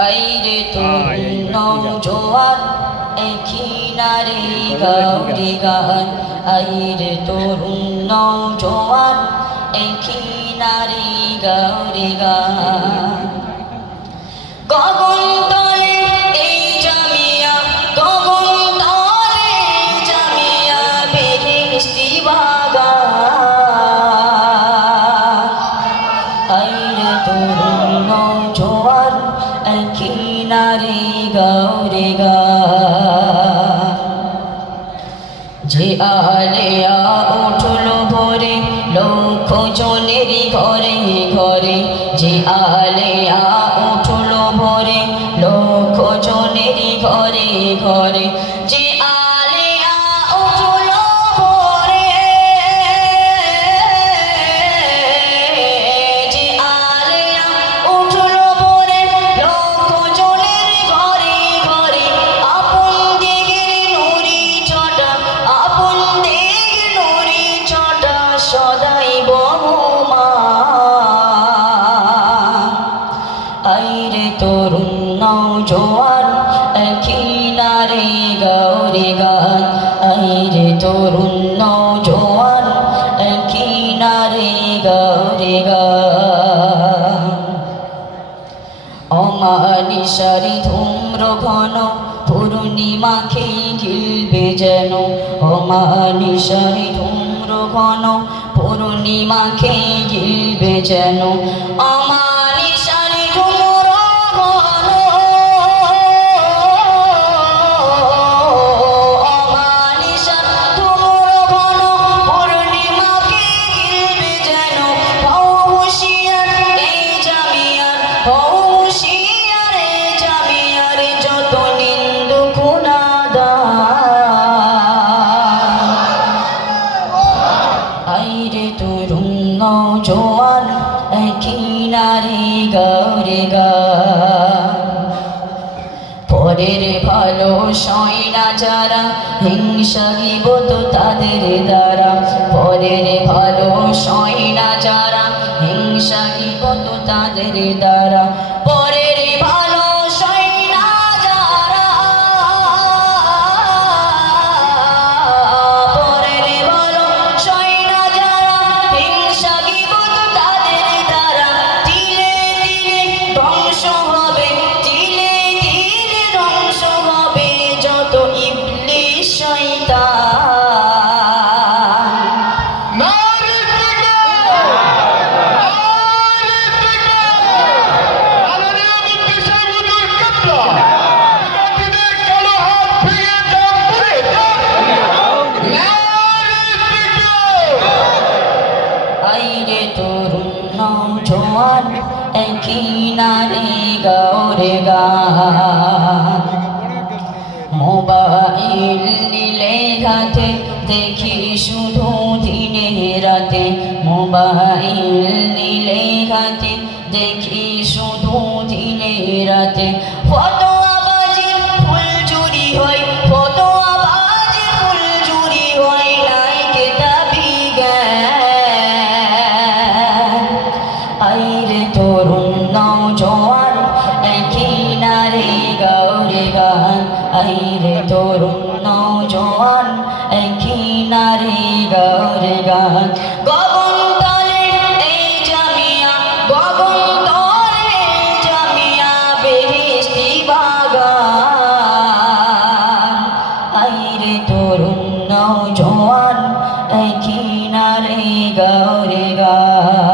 আইরে তরুণ জোয়ান কিনারে গাউরে গান আইরে তরুণ জোয়ান কিনারে গাউরে গান গগন তলে এই জামিয়া গগন তলে জামিয়া বেহেশতি বাগান আইরে তরুণ জোয়ান কিনারে গাউরে গান যে আলেয়া উঠল ভোরে লক্ষ জনের ঘরে ঘরে যে আলেয়া উঠল ভোরে লক্ষ জনের ঘরে ঘরে যে আলেয়া উঠল ভোরে যে আলেয়া উঠল ভোরে লক্ষ জনের ঘরে ঘরে আপন দিগের নুরি ছটা আপন দিগের নুরি ছটা সদাই বহমান আইরে তরুণ জোয়ান কিনারে গাউরে গান আইরে তরুণ জোয়ান কিনারে গাউরে গান অমানিসারি ধূম্র ঘন পূর্ণিমাকে গিলবে যেন অমানিসারি ধূম্র ঘন পূর্ণিমাকে গিলবে যেন অমানিসারি ধূম্র ঘন অমানিসারি ধূম্র ঘন পূর্ণিমাকে গিলবে যেন হও হুঁশিয়ার এই জামিয়ার হও হুঁশিয়ার এই জামিয়ার যত নিন্দু আইরে তরুণ জোয়ান কিনারে গাউরে গান পরের ভালো সয় না যারা হিংসা গিবত তাদের দ্বারা পরের ভালো সয় না যারা হিংসা গিবত তাদের দ্বারা পরের ভালো সয় না যারা পরের ভালো সয় না যারা হিংসা গিবত তাদের দ্বারা তিলে তিলে ধ্বংস হবে তিলে তিলে ধ্বংস হবে যত ইবলিশ শয়তান আইরে তরুণ জোয়ান কিনারে গাউরে গান মোবাইল নিলে হাতে দেখি শুধু দিনে রাতে মোবাইল নিলে হাতে দেখি শুধু দিনে রাতে ফটো আবাজে ফুল চুরি হয় ফটো আবাজে ফুল চুরি হয় নাই কেতাবি জ্ঞান আইরে তরুণ জোয়ান কিনারে গাউরে গান আইরে তরুণ জোয়ান কিনারে গাউরে গান গগন তলে এই জামিয়া গগন তলে জামিয়া বেহেশতি বাগান আইরে তরুণ জোয়ান কিনারে গাউরে গান